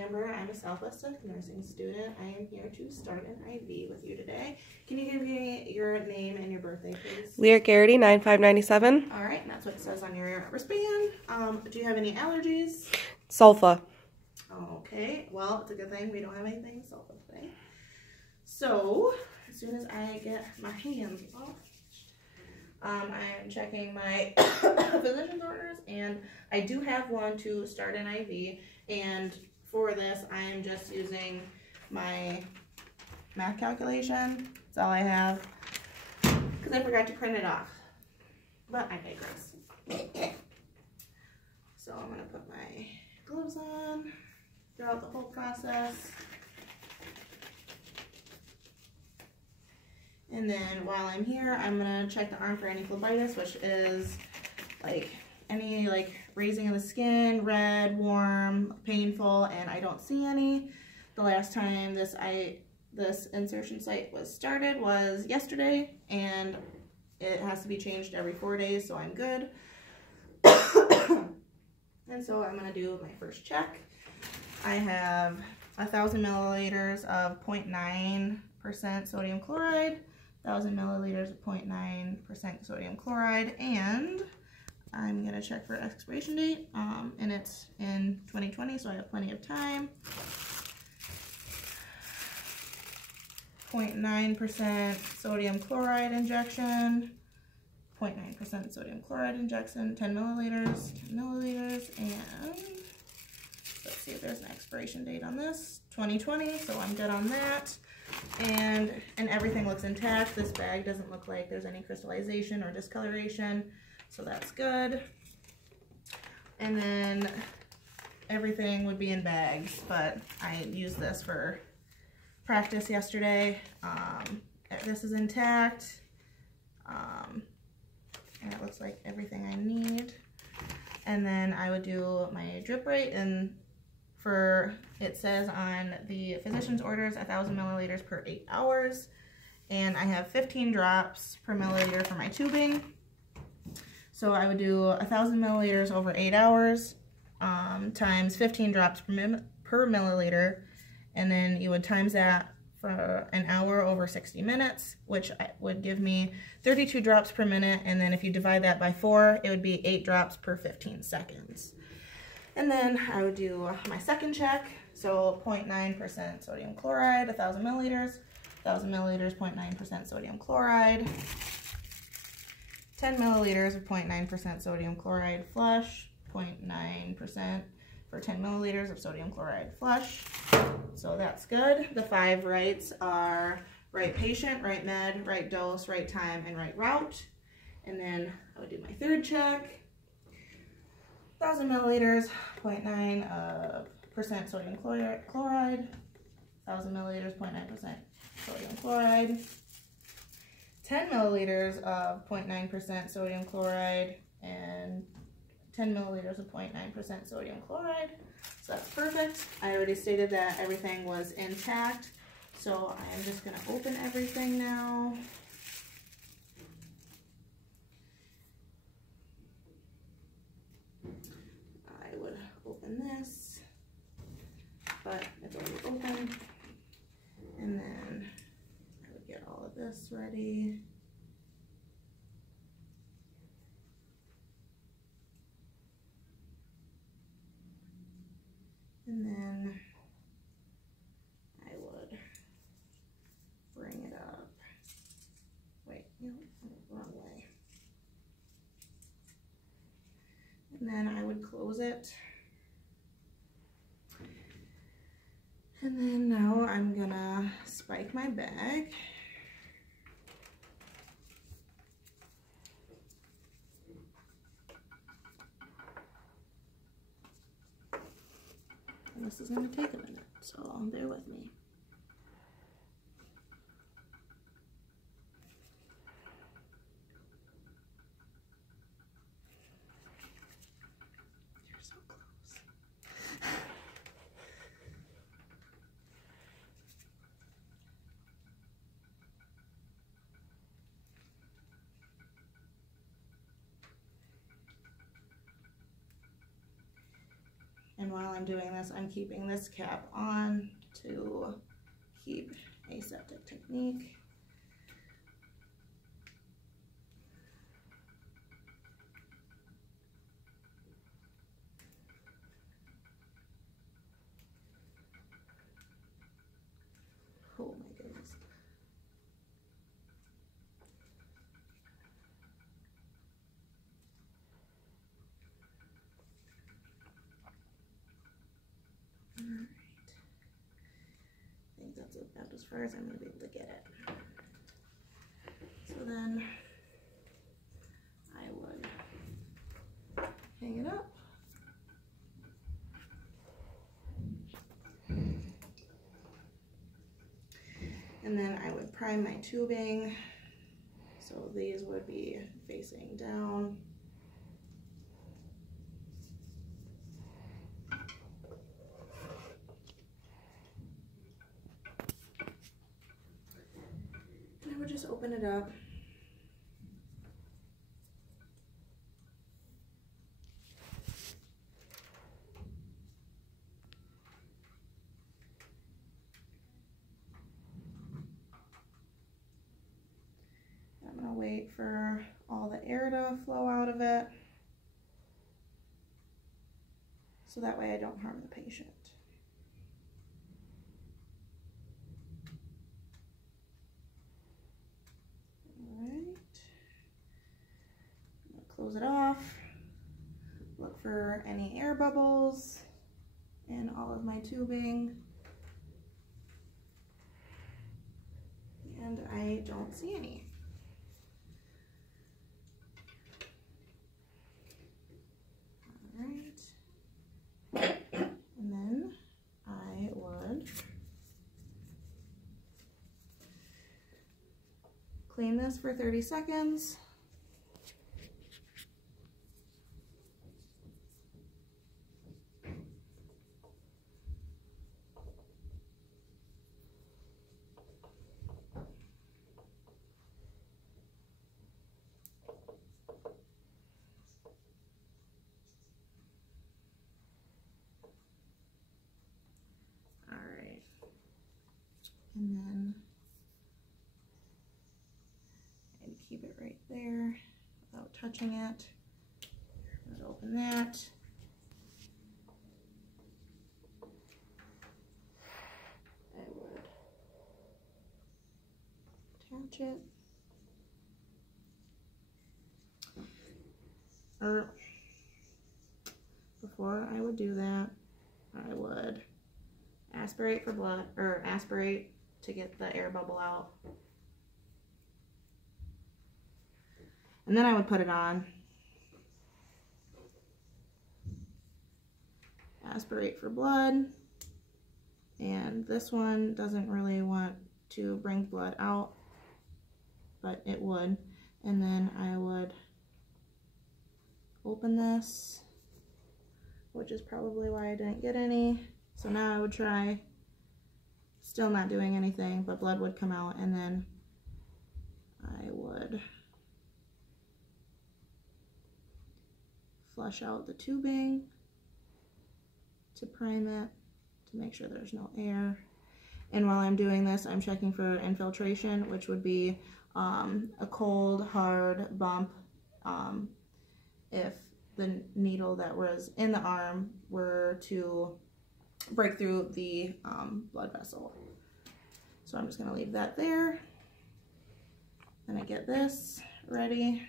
Amber. I'm a Southwest nursing student. I am here to start an IV with you today. Can you give me your name and your birthday, please? Leah Garrity, 9597. All right, and that's what it says on your wristband. Do you have any allergies? Sulfa. Okay, well, it's a good thing we don't have anything sulfa today. So, as soon as I get my hands off, I am checking my physician's orders, and I do have one to start an IV, and for this I am just using my math calculation. That's all I have, because I forgot to print it off, but I digress. So I'm going to put my gloves on throughout the whole process. And then while I'm here, I'm gonna check the arm for any phlebitis, which is like any raising of the skin, red, warm, painful, and I don't see any. The last time this insertion site was started was yesterday, and it has to be changed every 4 days, so I'm good. And so I'm gonna do my first check. I have 1,000 milliliters of 0.9% sodium chloride. 1,000 milliliters of 0.9% sodium chloride, and I'm going to check for expiration date, and it's in 2020, so I have plenty of time. 0.9% sodium chloride injection, 0.9% sodium chloride injection, 10 milliliters, and let's see if there's an expiration date on this, 2020, so I'm good on that. And everything looks intact. This bag doesn't look like there's any crystallization or discoloration, so that's good. And then everything would be in bags, but I used this for practice yesterday. This is intact, and it looks like everything I need. And then I would do my drip rate, and it says on the physician's orders 1,000 milliliters per 8 hours, and I have 15 drops per milliliter for my tubing. So I would do 1,000 milliliters over 8 hours times 15 drops per milliliter, and then you would times that for an hour over 60 minutes, which would give me 32 drops per minute, and then if you divide that by 4, it would be 8 drops per 15 seconds. And then I would do my second check, so 0.9% sodium chloride, 1,000 milliliters, 0.9% sodium chloride, 10 milliliters of 0.9% sodium chloride flush, 0.9% for 10 milliliters of sodium chloride flush. So that's good. The 5 rights are right patient, right med, right dose, right time, and right route. And then I would do my third check. 1,000 milliliters, 0.9% sodium chloride, 1,000 milliliters, 0.9% sodium chloride, 10 milliliters of 0.9% sodium chloride, and 10 milliliters of 0.9% sodium chloride. So that's perfect. I already stated that everything was intact, so I'm just going to open everything now. This, but it's already open, and then I would get all of this ready. And then I would bring it up. Wait, no, wrong way. And then I would close it. And then now I'm gonna spike my bag. And this is gonna take a minute, so bear with me. You're so close. And while I'm doing this, I'm keeping this cap on to keep aseptic technique. Oh my goodness. All right. I think that's about as far as I'm going to be able to get it. So then I would hang it up. And then I would prime my tubing. So these would be facing down. And I would just open it up. I'm going to wait for all the air to flow out of it, so that way I don't harm the patient. All right, I'm going to close it off, look for any air bubbles in all of my tubing, and I don't see any. And then I would clean this for 30 seconds. And then and keep it right there without touching it. I'm going to open that. I would attach it. Or before I would do that, I would aspirate for blood, or aspirate to get the air bubble out. And then I would put it on. Aspirate for blood. And this one doesn't really want to bring blood out, but it would. And then I would open this, which is probably why I didn't get any. So now I would try, still not doing anything, but blood would come out, and then I would flush out the tubing to prime it, to make sure there's no air. And while I'm doing this, I'm checking for infiltration, which would be a cold, hard bump if the needle that was in the arm were to break through the blood vessel. So I'm just going to leave that there. And I get this ready.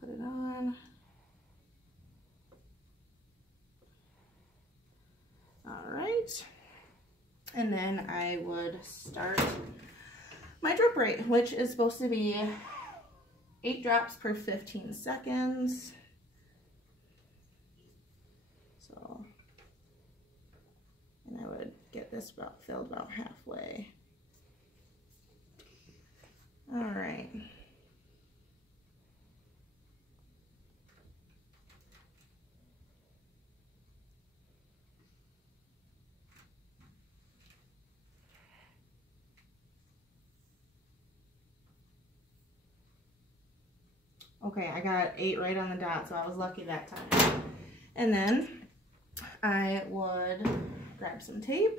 Put it on. All right. And then I would start my drip rate, which is supposed to be 8 drops per 15 seconds. So, and I would get this filled about halfway. All right. Okay, I got 8 right on the dot, so I was lucky that time. And then I would grab some tape.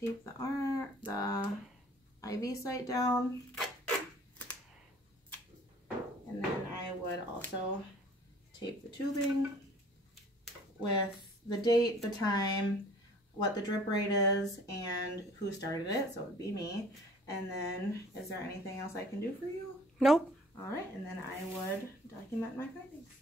Tape the IV site down. And then I would also tape the tubing with the date, the time, what the drip rate is, and who started it, so it would be me. And then, is there anything else I can do for you? Nope. All right, and then I would document my findings.